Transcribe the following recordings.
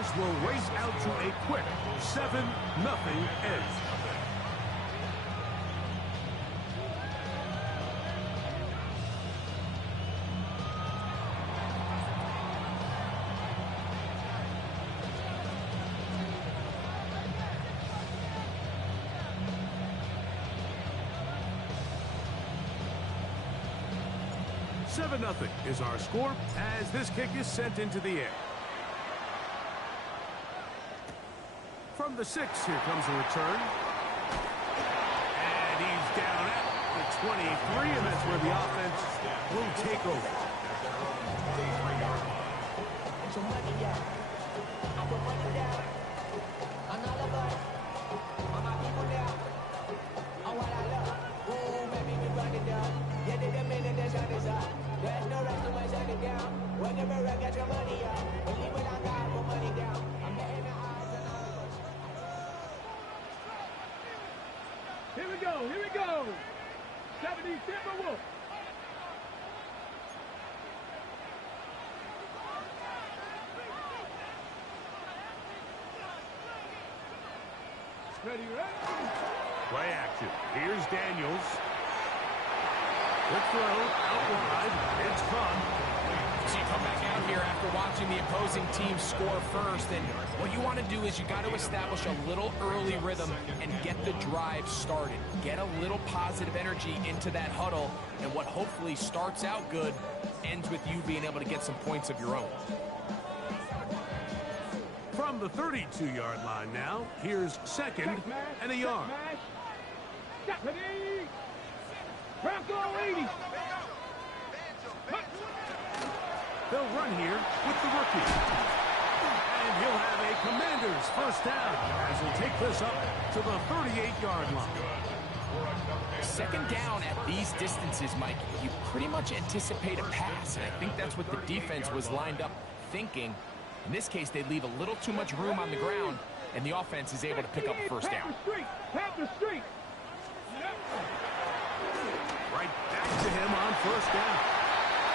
Cardinals will race out to a quick 7-0 edge. Nothing is our score as this kick is sent into the air. From the 6, here comes a return. And he's down at the 23, and that's where the offense will take over. There's no rest to my shutting down. Whenever I get your money up, and leave it on God, put money down. I'm getting the eyes and all of us. Here we go, here we go. 70 Timberwolves. Ready, ready. Play action. Here's Daniels. Quick throw, out wide, it's caught. So you come back out here after watching the opposing team score first, and what you want to do is you got to establish a little early rhythm and get the drive started. Get a little positive energy into that huddle, and what hopefully starts out good ends with you being able to get some points of your own. From the 32-yard line now, here's 2nd and a yard. Bronco 80. They'll run here with the rookie. And he'll have a Commander's first down as he'll take this up to the 38-yard line. 2nd down at these distances, Mike, you pretty much anticipate a pass, and I think that's what the defense was lined up thinking. In this case, they leave a little too much room on the ground, and the offense is able to pick up a first down. Tap the street. Right back to him on first down.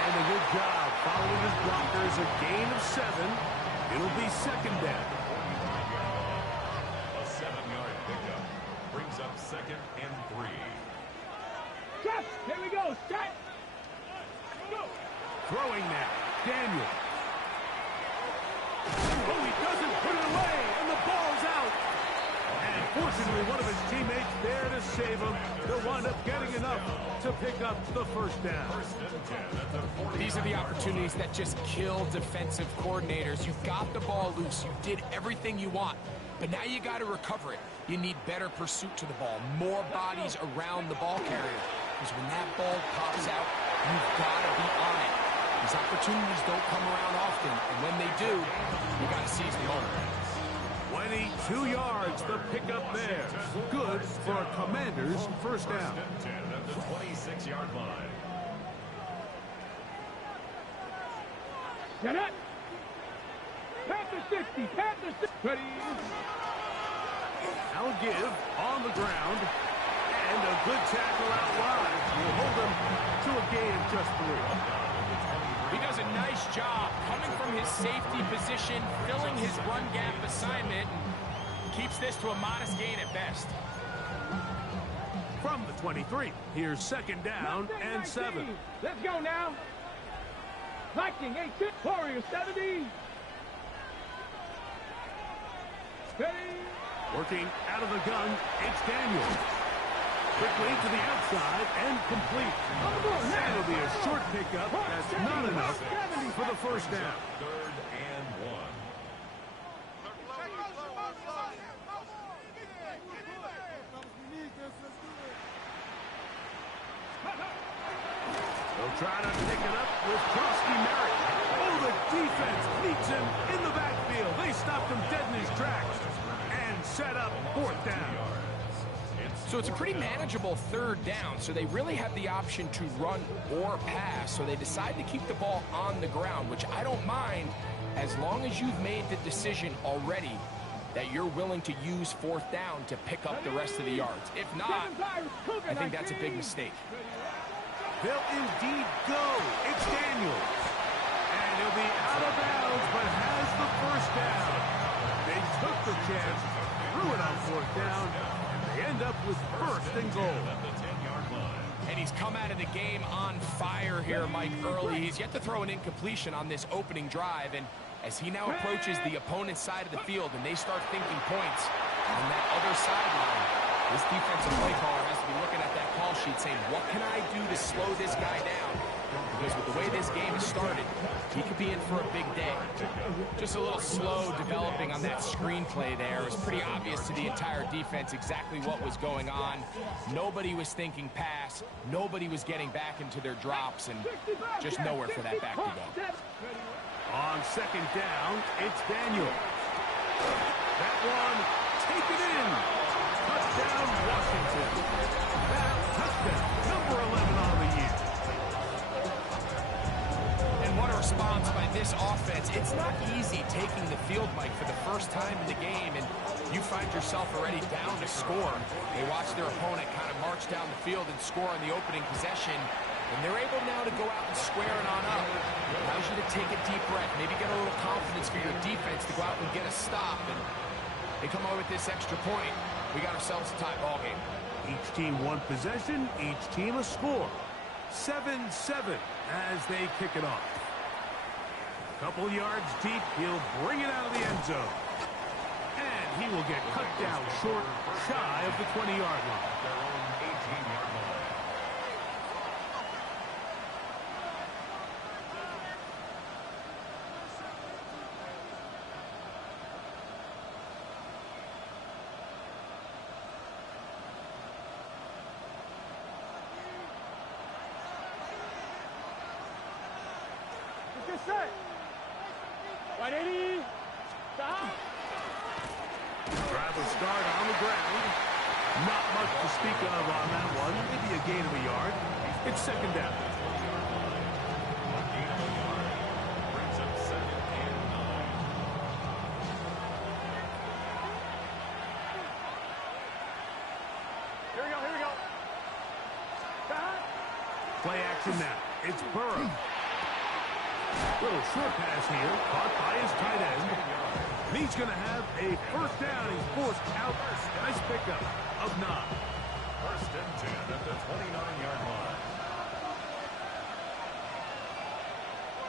And a good job following his blockers. A gain of 7. It'll be 2nd down. A 7-yard pickup brings up 2nd and 3. Step. Here we go. Step. Go. Throwing now. Daniel. Oh, he doesn't put it away, and the ball's out. And fortunately, one of his teammates there to save him. They'll wind up getting enough to pick up the first down. These are the opportunities that just kill defensive coordinators. You got the ball loose. You did everything you want. But now you got to recover it. You need better pursuit to the ball, more bodies around the ball carrier. Because when that ball pops out, you've got to be on it. These opportunities don't come around often, and when they do, you got to seize the moment. 22 yards, the pickup there. Good for a Commander's first down. 10 at the 26-yard line. Get it. Panther 60. Panther 60. Ready. Now give on the ground. And a good tackle out wide. Will hold him to a gain of just 3. He does a nice job coming from his safety position, filling his run gap assignment, and keeps this to a modest gain at best. From the 23, here's 2nd down and 7. Let's go now. Viking 18, Warrior 70. Ready. Working out of the gun, it's Daniel. Quickly to the outside and complete. That'll be a short pickup. That's not enough for the first down. 3rd and 1. They'll try to pick it up with Krosky Merritt. Oh, the defense meets him in the backfield. They stopped him dead in his tracks and set up 4th down. So it's a pretty manageable 3rd down, so they really have the option to run or pass, so they decide to keep the ball on the ground, which I don't mind as long as you've made the decision already that you're willing to use 4th down to pick up the rest of the yards. If not, I think that's a big mistake. They'll indeed go. It's Daniels. And he'll be out of bounds, but has the first down. chance, threw it on fourth down, and they end up with first and goal. At the 10-yard line. And he's come out of the game on fire here, Mike, early. He's yet to throw an incompletion on this opening drive, and as he now approaches the opponent's side of the field and they start thinking points on that other sideline, this defensive play caller has to be looking at that call sheet saying, what can I do to slow this guy down? Because with the way this game has started, he could be in for a big day. Just a little slow developing on that screenplay there. It was pretty obvious to the entire defense exactly what was going on. Nobody was thinking pass. Nobody was getting back into their drops, and just nowhere for that back to go. On second down, it's Daniel. That one, take it in. Touchdown, Washington. That touchdown, number 11 on the year. And what a response by this offense. It's not easy taking the field, Mike, for the first time in the game, and you find yourself already down to score. They watch their opponent kind of march down the field and score on the opening possession, and they're able now to go out and square it on up. It allows you to take a deep breath, maybe get a little confidence for your defense to go out and get a stop, and they come out with this extra point. We got ourselves a tie ball game. Each team one possession, each team a score. 7-7 as they kick it off. Couple yards deep, he'll bring it out of the end zone. And he will get cut down short, shy of the 20-yard line. Their own 18-yard line. Get set. 180. Stop. Driver start on the ground. Not much to speak of on that one. Maybe a gain of a yard. It's second down. Gain of a yard. Brings up second and 9. Here we go, here we go. Stop. Play action now. It's Burrow. Little short pass here, caught by his tight end. And he's going to have a first down. He's forced out. Nice pickup of 9. First and 10 at the 29-yard line.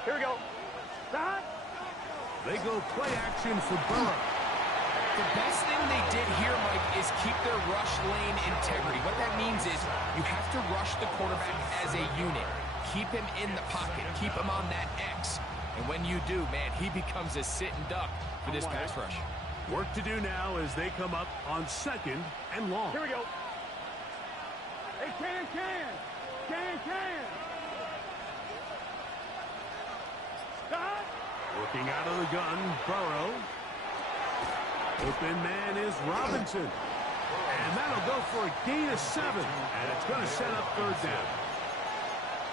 Here we go. Stop. They go play action for Burrow. The best thing they did here, Mike, is keep their rush lane integrity. What that means is you have to rush the quarterback as a unit. Keep him in the pocket. Keep him on that X. And when you do, man, he becomes a sitting duck for this pass rush. Work to do now as they come up on second and long. Here we go. Hey, can. Stop. Working out of the gun, Burrow. Open man is Robinson. And that'll go for a gain of 7. And it's going to set up third down.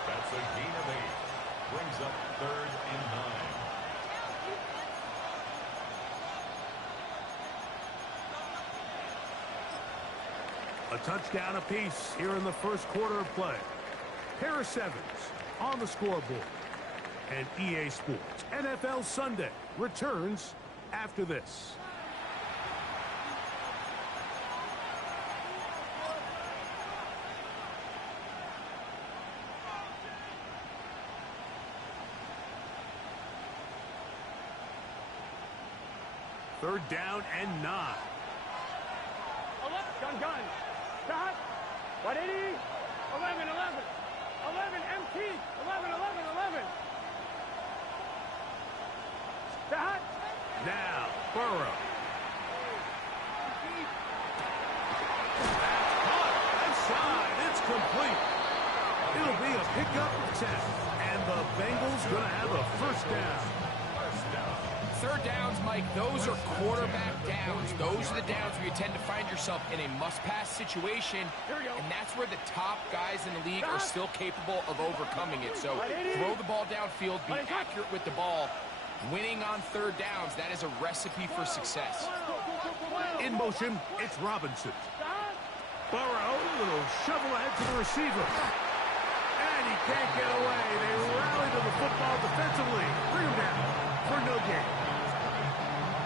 That's a gain of 8. Brings up third and 9. A touchdown apiece here in the first quarter of play. Pair of 7s on the scoreboard. And EA Sports NFL Sunday returns after this. Third down and 9. Gun. Stop. 180. 11. 11 MT. 11. Stop. Now, Burrow. That's caught. Outside. It's complete. It'll be a pickup of 10. And the Bengals going to have a first down. Third downs, Mike, those are quarterback downs. Those are the downs where you tend to find yourself in a must-pass situation, and that's where the top guys in the league are still capable of overcoming it. So throw the ball downfield, be accurate with the ball. Winning on third downs, that is a recipe for success. In motion, it's Robinson. Burrow, little shovel ahead to the receiver. And he can't get away. They rally to the football defensively. Bring him down for no gain.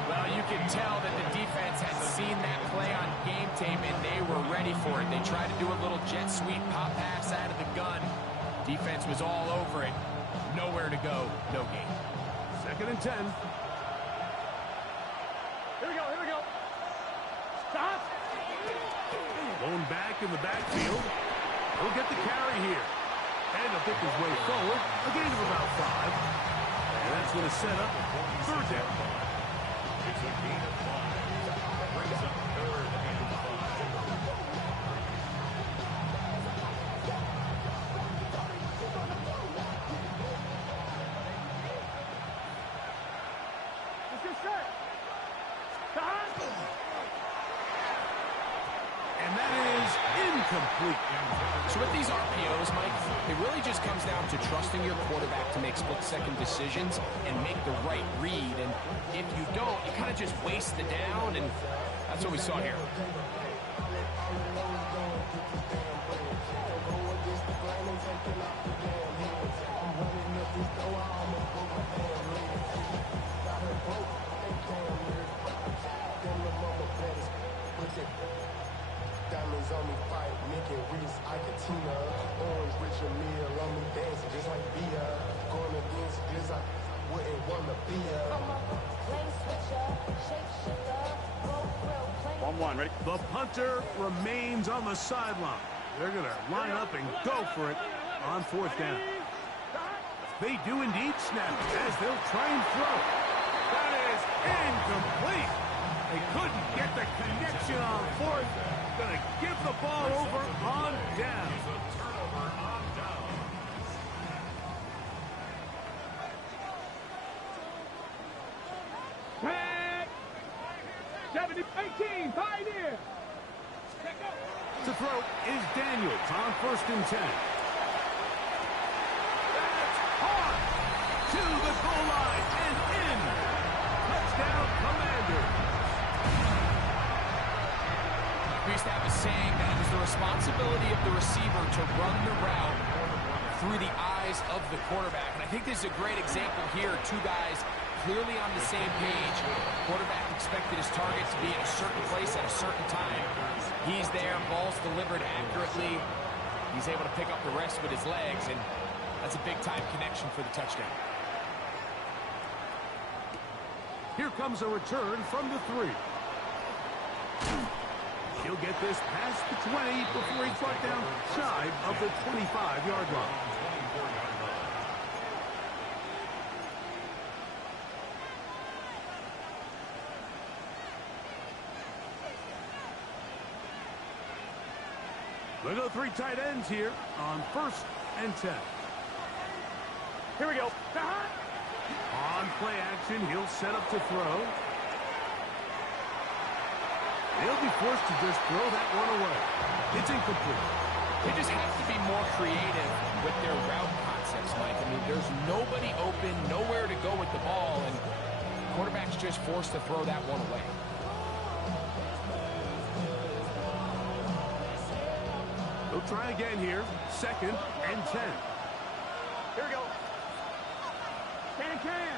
Well, you could tell that the defense had seen that play on game tape, and they were ready for it. They tried to do a little jet sweep pop pass out of the gun. Defense was all over it. Nowhere to go, no gain. 2nd and 10. Here we go, here we go. Stop. Blown back in the backfield. He'll get the carry here. And he'll pick his way forward. A gain of about 5. And that's going to set up 3rd down. It's a gain of 5. Brings up 3rd and 5. Let's get set. Stop. And that is incomplete. So with these RPOs, Mike, it really just comes down to trusting your quarterback to make split-second decisions and make the right read. And if you don't, you kind of just waste the down, and that's what we saw here. Diamonds on me, pipe, making wrist, Iketina, orange, Richard meal on me, dancing just like Bia. Going against this, I wouldn't wanna be a. 1-1, ready? The punter remains on the sideline. They're going to line up and go for it on 4th down. They do indeed snap as they'll try and throw. That is incomplete. They couldn't get the connection on 4th. Going to give the ball over on down. Turnover on down. Back. 70-18, Pioneer. To throw is Daniels on 1st and 10. That's hard to the goal line and in. Touchdown, Commanders. We used to have a saying that it was the responsibility of the receiver to run the route through the eyes of the quarterback. And I think this is a great example here. 2 guys clearly on the same page. Quarterback expected his target to be in a certain place at a certain time. He's there, ball's delivered accurately. He's able to pick up the rest with his legs, and that's a big-time connection for the touchdown. Here comes a return from the 3. He'll get this past the 20 before he's brought down shy of the 25-yard line. They go 3 tight ends here on 1st and 10. Here we go. On play action, he'll set up to throw. They'll be forced to just throw that one away. It's incomplete. They just have to be more creative with their route concepts, Mike. I mean, there's nobody open, nowhere to go with the ball, and quarterback's just forced to throw that one away. They'll try again here. 2nd and 10. Here we go. Can.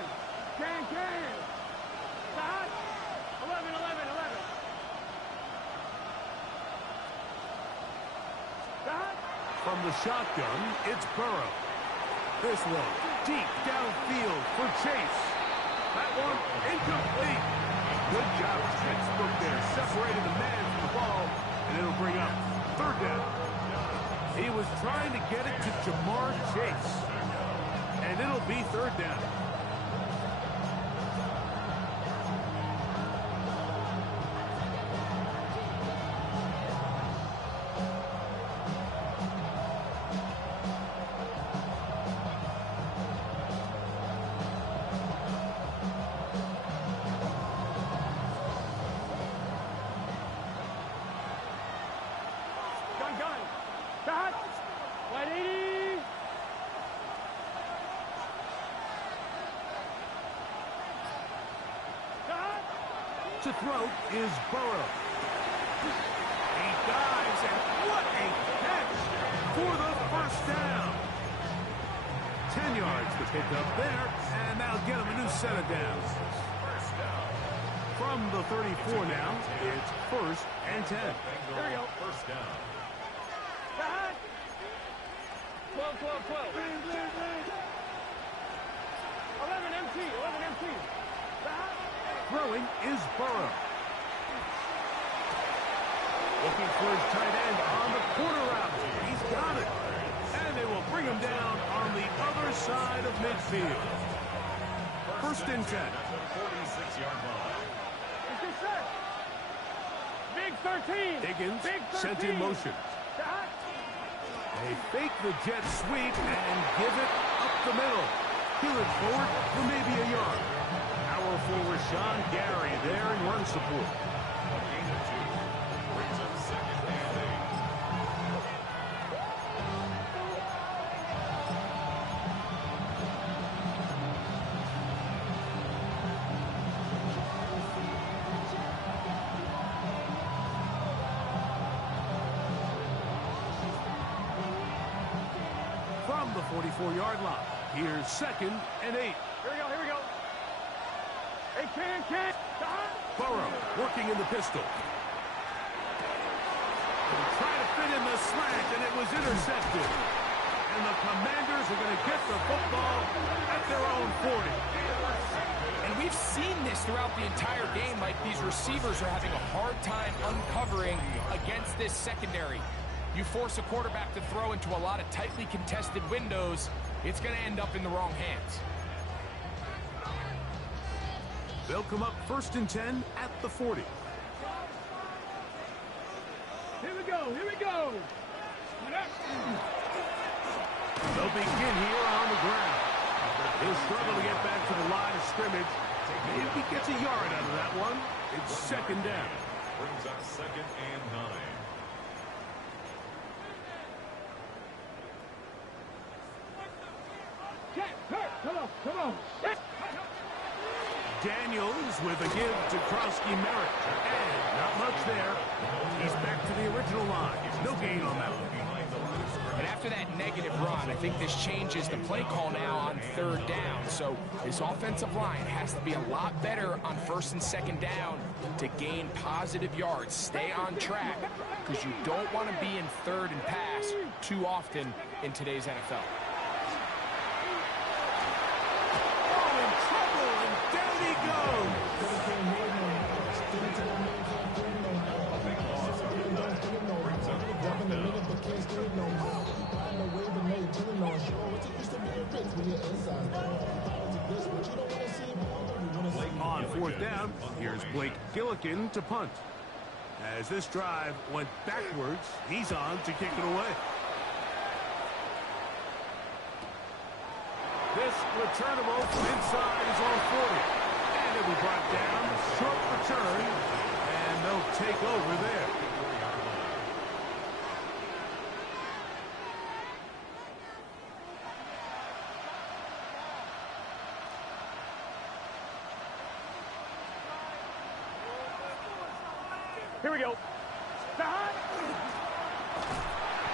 Stop. 11. Stop. From the shotgun, it's Burrow. This one deep downfield for Chase. That one incomplete. Good job, Westbrook there. Separated the man from the ball, and it'll bring up 3rd down. He was trying to get it to Jamar Chase, and it'll be 3rd down. Gun. Stop. 180. Stop. To throw is Burrow. He dives, and what a catch for the 1st down. 10 yards to pick up there, and that'll get him a new set of downs. First down. From From the 34 now, it's 1st and 10. Here we go. First down. 12, 12, 12. 11 MT, 11 MT. Throwing is Burrow. Looking for his tight end on the corner route. He's got it. And they will bring him down on the other side of midfield. 1st and 10. 46-yard line. It's your set. Big 13. Higgins Big 13. sent in motion. They fake the jet sweep and give it up the middle. Peel it forward for maybe a yard. Powerful Rashawn Gary there in run support. A gain of 2. Brings up 2nd and 8. From the 44-yard line, here's 2nd and 8. Here we go, here we go. Hey, can. Burrow working in the pistol. They try to fit in the slant, and it was intercepted. And the Commanders are going to get the football at their own 40. And we've seen this throughout the entire game, like these receivers are having a hard time uncovering against this secondary. You force a quarterback to throw into a lot of tightly contested windows, it's going to end up in the wrong hands. They'll come up 1st and 10 at the 40. Here we go, here we go. They'll begin here on the ground. He'll struggle to get back to the line of scrimmage. Maybe he gets a yard out of that one. It's 2nd down. Brings up 2nd and 9. Come on. Daniels with a give to Krosky-Merritt. And not much there. He's back to the original line. No gain on that one. And after that negative run, I think this changes the play call now on 3rd down. So this offensive line has to be a lot better on 1st and 2nd down to gain positive yards. Stay on track because you don't want to be in 3rd and pass too often in today's NFL. On 4th down, here's Blake Gillikin to punt. As this drive went backwards, he's on to kick it away. This returnable from inside his own 40. And it'll be brought down. Short return. And they'll take over there. Here we go.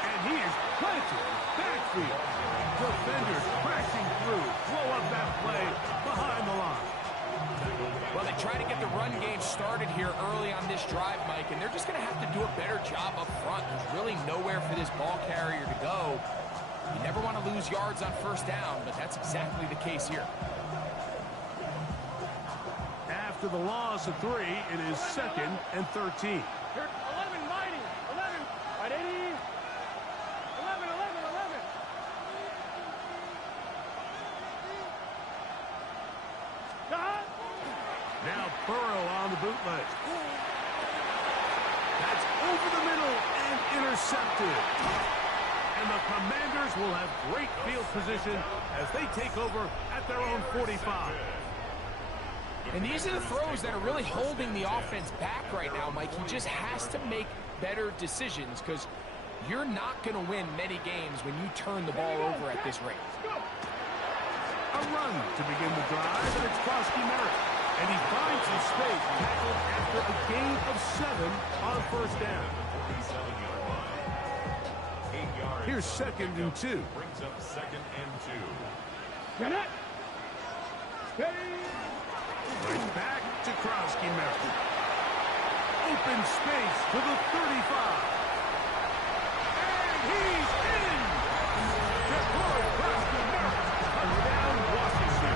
And he is planted backfield. Defenders crashing through. Blow up that play behind the line. Well, they try to get the run game started here early on this drive, Mike, and they're just going to have to do a better job up front. There's really nowhere for this ball carrier to go. You never want to lose yards on 1st down, but that's exactly the case here. After the loss of 3, it is 2nd and 13. 11, mighty. 11. Right, 80. 11, 11, 11. Now Burrow on the bootleg. That's over the middle and intercepted. And the Commanders will have great field position as they take over at their own 45. And these are the throws that are really holding the offense back right now, Mike. He just has to make better decisions because you're not going to win many games when you turn the ball over at this rate. A run to begin the drive, and it's Krosky-Merritt. And he finds his space, tackled after a gain of 7 on 1st down. 47-yard line. 8 yards. Here's 2nd and 2. Brings up 2nd and 2. Get it. Steady. Right back to Krosky-Merritt. open space to the 35. And he's in! Touchdown, Washington.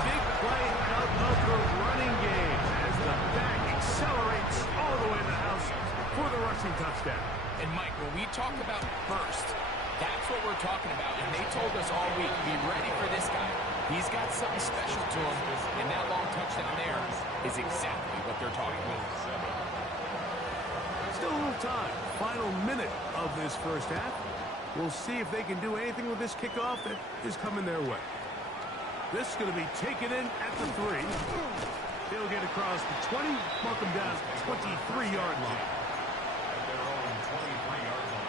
Big play out of the running game as the back accelerates all the way to the house for the rushing touchdown. And Mike, when we talk about burst, that's what we're talking about. And they told us all week, be ready for this guy. He's got something special to him. And that long touchdown there is exactly what they're talking about. Still a little time. Final minute of this first half. We'll see if they can do anything with this kickoff that is coming their way. This is going to be taken in at the 3. He'll get across the 20, mark him down to the 23-yard line. At their own 23-yard line.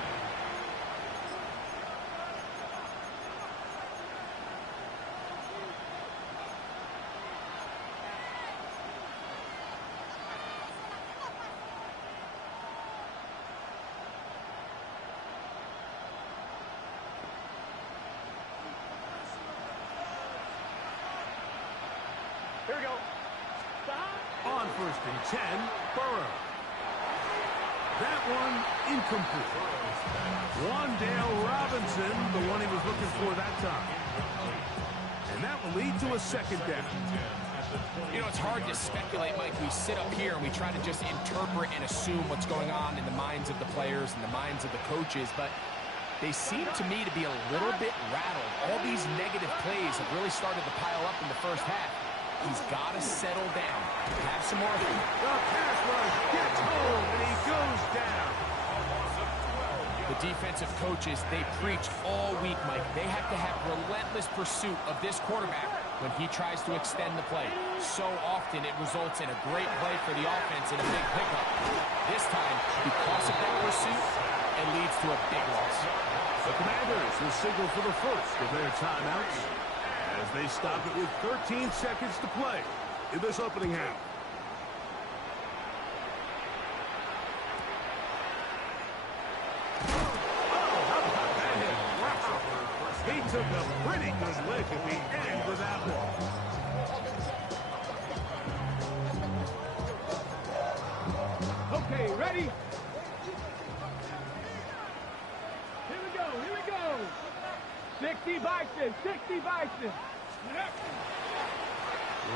Here we go. On 1st and 10, Burrow. That one incomplete. Wandale Robinson, the one he was looking for that time. And that will lead to a second down. You know, it's hard to speculate, Mike. We sit up here and we try to just interpret and assume what's going on in the minds of the players and the minds of the coaches, but they seem to me to be a little bit rattled. All these negative plays have really started to pile up in the first half. He's got to settle down. Have some more. The pass rush gets home, and he goes down. The defensive coaches, they preach all week, Mike. They have to have relentless pursuit of this quarterback when he tries to extend the play. So often it results in a great play for the offense and a big pickup. This time, because of that pursuit, it leads to a big loss. The Commanders will signal for the first of their timeouts as they stop it with 13 seconds to play in this opening half. He took a pretty good lick at the end of that one. Okay, ready? Here we go, here we go. 60 Bison, 60 Bison.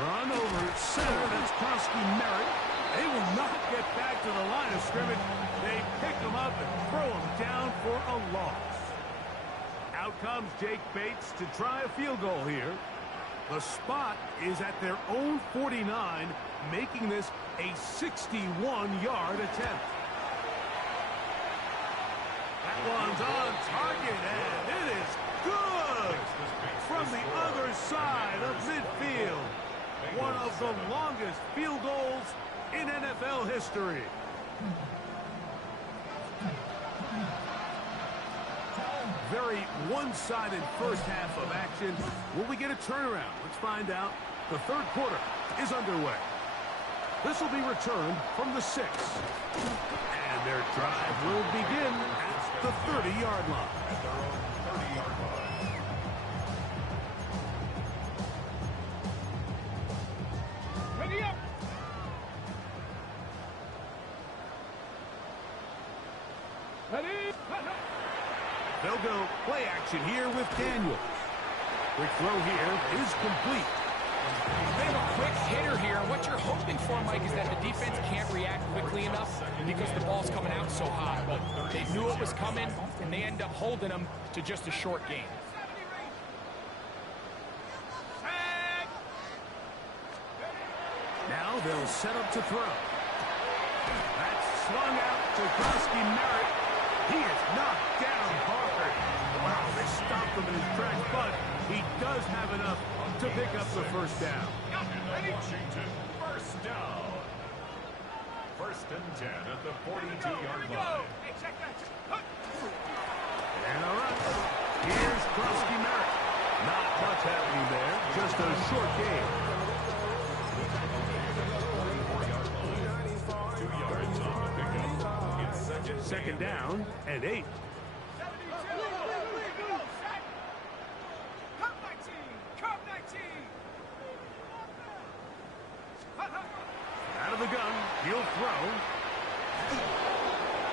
Run over center, that's Krosky Merritt. They will not get back to the line of scrimmage. They pick him up and throw him down for a loss. Out comes Jake Bates to try a field goal here. The spot is at their own 49, making this a 61-yard attempt. That one's on target, and it is good from the other side of midfield. One of the longest field goals in NFL history. Very one-sided first half of action. Will we get a turnaround? Let's find out. The third quarter is underway. This will be returned from the 6. And their drive will begin at the 30-yard line. At their own 30-yard line. Ready up. Ready? They'll go play action here with Daniels. Quick throw here is complete. They have a quick hitter here. What you're hoping for, Mike, is that the defense can't react quickly enough because the ball's coming out so high. But they knew it was coming, and they end up holding them to just a short game. Now they'll set up to throw. That's swung out to Krosky Merritt. He is knocked down hard. Wow, they stopped him in his tracks, but he does have enough to pick up the first down. Washington, first down. 1st and 10 at the 42-yard line. And a run. Here's Krosky Merritt. Not much happening there. Just a short game. 2 yards on the pickup. It's Second down and 8. Out of the gun. He'll throw.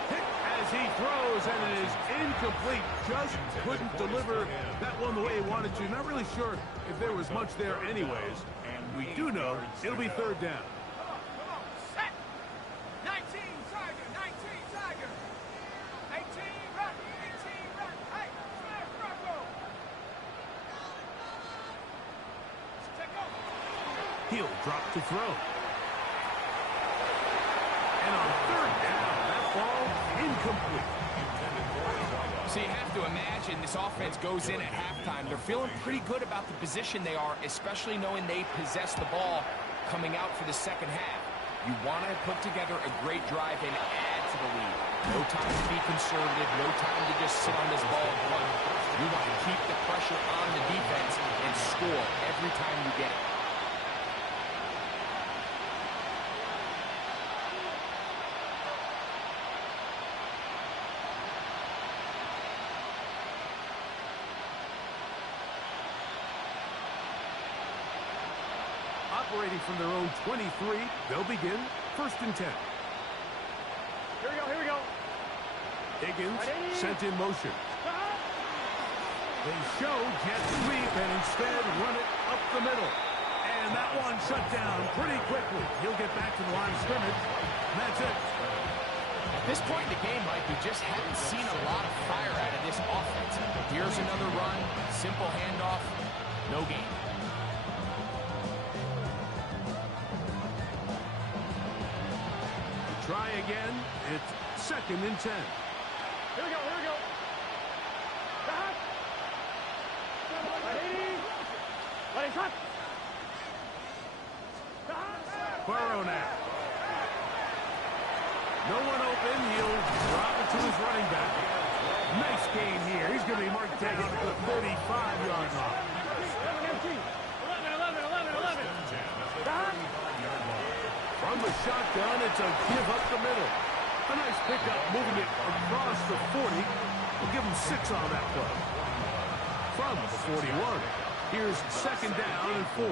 Hit as he throws, and it is incomplete. Just couldn't deliver that one the way he wanted to. Not really sure if there was much there anyways. We do know it'll be third down. Set. 19, Tiger. 19, Tiger. 18, Rock. 18, Rock. Hey, smash, Rocco. Take over. He'll drop to throw. And on third down, that ball incomplete. So you have to imagine this offense goes in at halftime. They're feeling pretty good about the position they are, especially knowing they possess the ball coming out for the second half. You want to put together a great drive and add to the lead. No time to be conservative, no time to just sit on this ball and run. You want to keep the pressure on the defense and score every time you get it. Operating from their own 23, they'll begin first and 10. Here we go, here we go. Higgins sent in motion. They show jet sweep and instead run it up the middle. And that one shut down pretty quickly. He'll get back to the line of scrimmage. And that's it. At this point in the game, Mike, we just haven't seen a lot of fire out of this offense. Here's another run, simple handoff, no gain. Try again. It's second and 10. Here we go, here we go. Let it hot. Burrow now. No one open. He'll drop it to his running back. Nice gain here. He's going to be marked down at the 35-yard line. 11. From the shotgun, it's a give up the middle. A nice pickup, moving it across the 40. We'll give him 6 on that play. From the 41, here's second down and 4.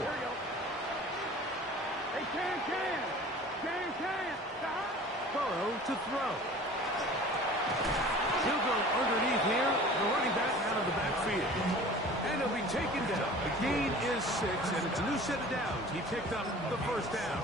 Hey, can. Burrow to throw. He'll go underneath here. The running back out of the backfield. And he'll be taken down. The gain is 6, and it's a new set of downs. He picked up the first down.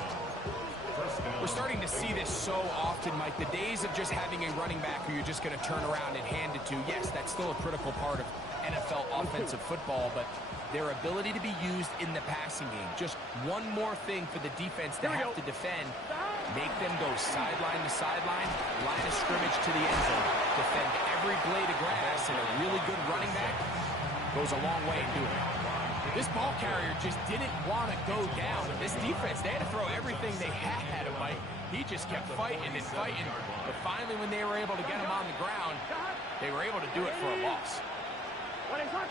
We're starting to see this so often, Mike. The days of just having a running back who you're just going to turn around and hand it to, yes, that's still a critical part of NFL offensive football, but their ability to be used in the passing game. Just one more thing for the defense to have to defend. Make them go sideline to sideline, line of scrimmage to the end zone. Defend every blade of grass, and a really good running back goes a long way in doing it. This ball carrier just didn't want to go down. This defense, they had to throw everything they had at him, Mike. He just kept fighting and fighting. But finally, when they were able to get him on the ground, they were able to do it for a loss. What is that?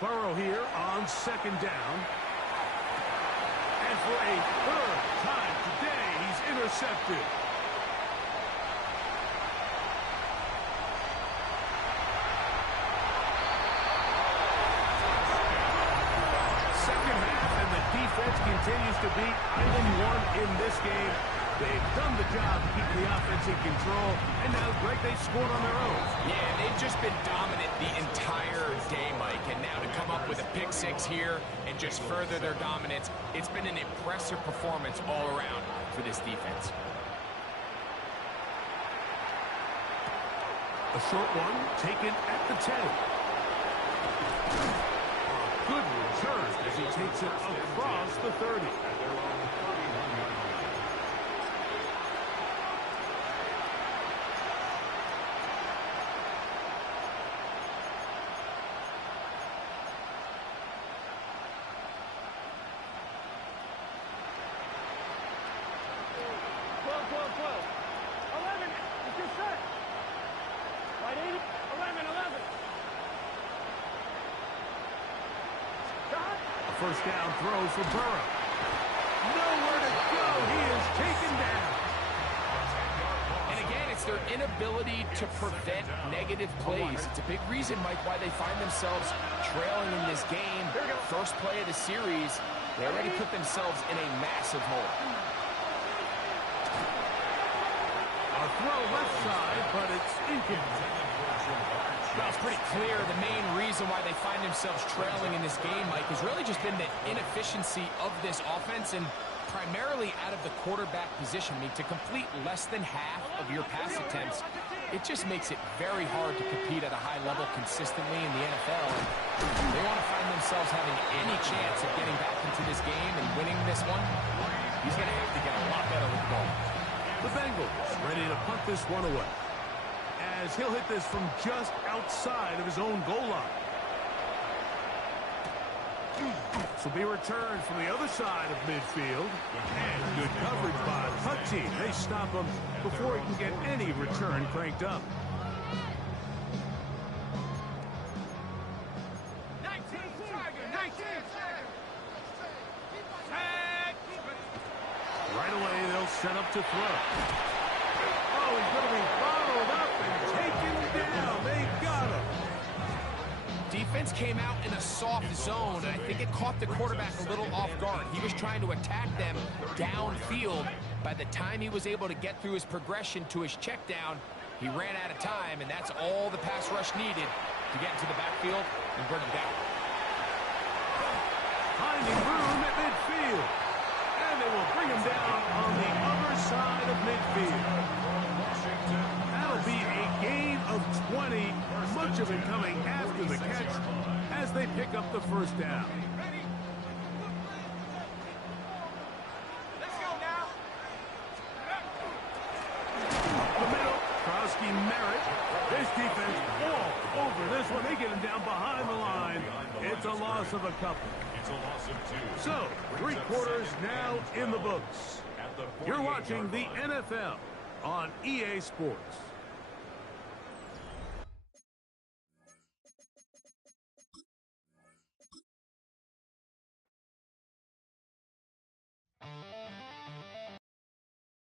Burrow here on second down. And for a third time today, he's intercepted. Second half, and the defense continues to be item 1 in this game. They've done the job keeping the offense in control, and now, Greg, they scored on their own. Yeah, they've just been dominant the entire day, Mike, and now to come up with a pick 6 here and just further their dominance, it's been an impressive performance all around for this defense. A short one taken at the 10. A good return as he takes it across the 30. First down throw for Burrow. Nowhere to go. He is taken down. And again, it's It's their inability to prevent negative plays. It's a big reason, Mike, why they find themselves trailing in this game. First play of the series, they already put themselves in a massive hole. A throw left side, but it's incomplete. Well, it's pretty clear the main reason why they find themselves trailing in this game, Mike, has really just been the inefficiency of this offense and primarily out of the quarterback position. I mean, to complete less than half of your pass attempts, it just makes it very hard to compete at a high level consistently in the NFL. They want to find themselves having any chance of getting back into this game and winning this one. He's going to have to get a lot better with the ball. The Bengals ready to punt this one away, as he'll hit this from just outside of his own goal line. This will be returned from the other side of midfield. And good coverage by the punt team. They stop him before he can get any return cranked up. 19, Tiger, 19. Right away, they'll set up to throw. Oh, he's going to be bottled up and taken down. They got him. Defense came out in a soft zone, and I think it caught the quarterback a little off guard. He was trying to attack them downfield. By the time he was able to get through his progression to his check down, he ran out of time, and that's all the pass rush needed to get into the backfield and bring him down. Finding room at midfield. And they will bring him down on the other side of midfield. That'll be a gain of 20, much of it coming after the catch as they pick up the first down. Let's go now. The middle, Krowski Merritt. This defense all over this one. They get him down behind the line. It's a loss of a couple. It's a loss of 2. So, 3 quarters now in the books. You're watching the NFL on EA Sports.